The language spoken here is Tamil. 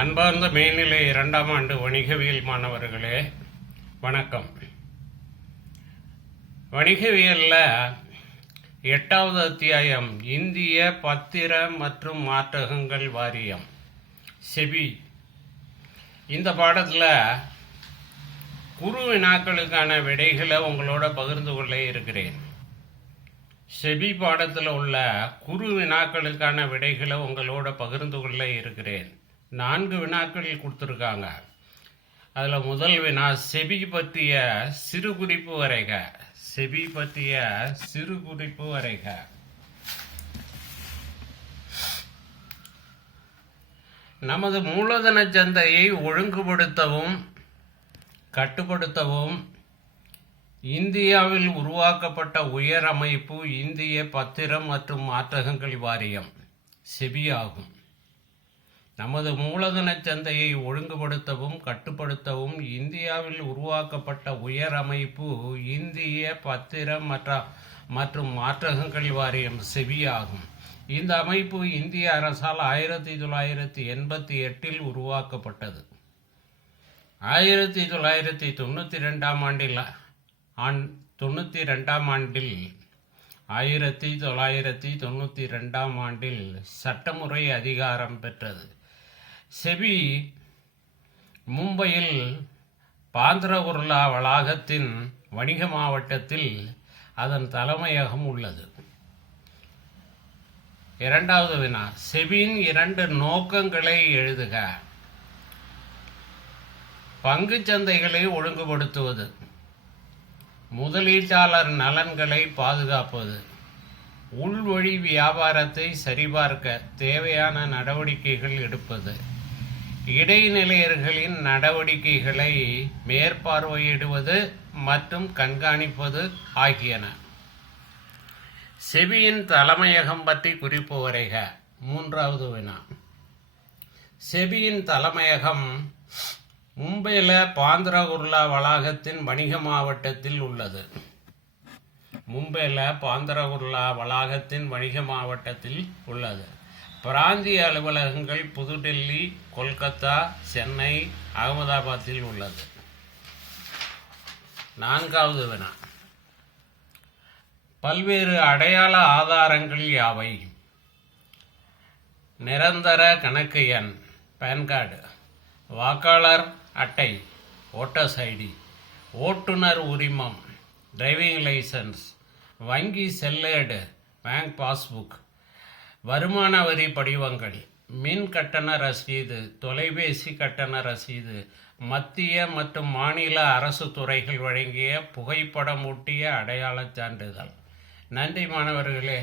அன்பார்ந்த மேல்நிலை இரண்டாம் ஆண்டு வணிகவியல் மாணவர்களே வணக்கம். வணிகவியலில் எட்டாவது அத்தியாயம் இந்திய பத்திர மற்றும் மாற்றகங்கள் வாரியம் செபி. இந்த பாடத்தில் குறு வினாக்களுக்கான விடைகளை உங்களோட பகிர்ந்து கொள்ள இருக்கிறேன். செபி பாடத்தில் உள்ள குறு வினாக்களுக்கான விடைகளை உங்களோட பகிர்ந்து கொள்ள இருக்கிறேன். நான்கு வினாக்கள் கொடுத்துருக்காங்க. அதில் முதல் வினா செபி பற்றிய சிறு குறிப்பு வரைக. செபி பற்றிய சிறு குறிப்பு வரைக. நமது மூலதன சந்தையை ஒழுங்குபடுத்தவும் கட்டுப்படுத்தவும் இந்தியாவில் உருவாக்கப்பட்ட உயர் அமைப்பு இந்திய பத்திரம் மற்றும் மாற்றகங்கள் வாரியம் செபியாகும் ஆகும். நமது மூலதன சந்தையை ஒழுங்குபடுத்தவும் கட்டுப்படுத்தவும் இந்தியாவில் உருவாக்கப்பட்ட உயர் அமைப்பு இந்திய பத்திரம் மற்ற மற்றும் மாற்றகங்கள் வாரியம் செவி ஆகும். இந்த அமைப்பு இந்திய அரசால் ஆயிரத்தி தொள்ளாயிரத்தி எண்பத்தி எட்டில் உருவாக்கப்பட்டது. ஆயிரத்தி தொள்ளாயிரத்தி தொண்ணூற்றி ரெண்டாம் ஆண்டில் ஆண் தொண்ணூற்றி ரெண்டாம் ஆண்டில் ஆயிரத்தி தொள்ளாயிரத்தி தொண்ணூற்றி ரெண்டாம் ஆண்டில் சட்டமுறை அதிகாரம் பெற்றது. செபி மும்பையில் பாந்திரகுர்லா வளாகத்தின் வணிக மாவட்டத்தில் அதன் தலைமையகம் உள்ளது. இரண்டாவது வினா செபியின் இரண்டு நோக்கங்களை எழுதுக. பங்குச் சந்தைகளை ஒழுங்குபடுத்துவது. முதலீட்டாளர் நலன்களை பாதுகாப்பது. உள்வழி வியாபாரத்தை சரிபார்க்க தேவையான நடவடிக்கைகள் எடுப்பது. இடைநிலையர்களின் நடவடிக்கைகளை மேற்பார்வையிடுவது மற்றும் கண்காணிப்பது ஆகியன. செபியின் தலைமையகம் பற்றி குறிப்பு வரைக. மூன்றாவது வினா. செபியின் தலைமையகம் மும்பையில் பாந்திரகுர்லா வளாகத்தின் வணிக மாவட்டத்தில் உள்ளது. மும்பையில் பாந்திரகுர்லா வளாகத்தின் வணிக மாவட்டத்தில் உள்ளது. பிராந்திய அலுவலகங்கள் புதுடெல்லி கொல்கத்தா சென்னை அகமதாபாத்தில் உள்ளது. நான்காவது வினா. பல்வேறு அடையாள ஆதாரங்கள் யாவை? நிரந்தர கணக்கு எண் பேன் கார்டு. வாக்காளர் அட்டை ஓட்டர்ஸ் ஐடி. ஓட்டுநர் உரிமம் டிரைவிங் லைசன்ஸ். வங்கி செல்லேடு பேங்க் பாஸ்புக். வருமான வரி படிவங்கள். மின் கட்டண ரசீது தொலைபேசி கட்டண ரசீது மத்திய மற்றும் மாநில அரசு துறைகள் வழங்கிய புகைப்படம் ஊட்டிய அடையாளச் சான்றிதழ். நன்றி மாணவர்களே.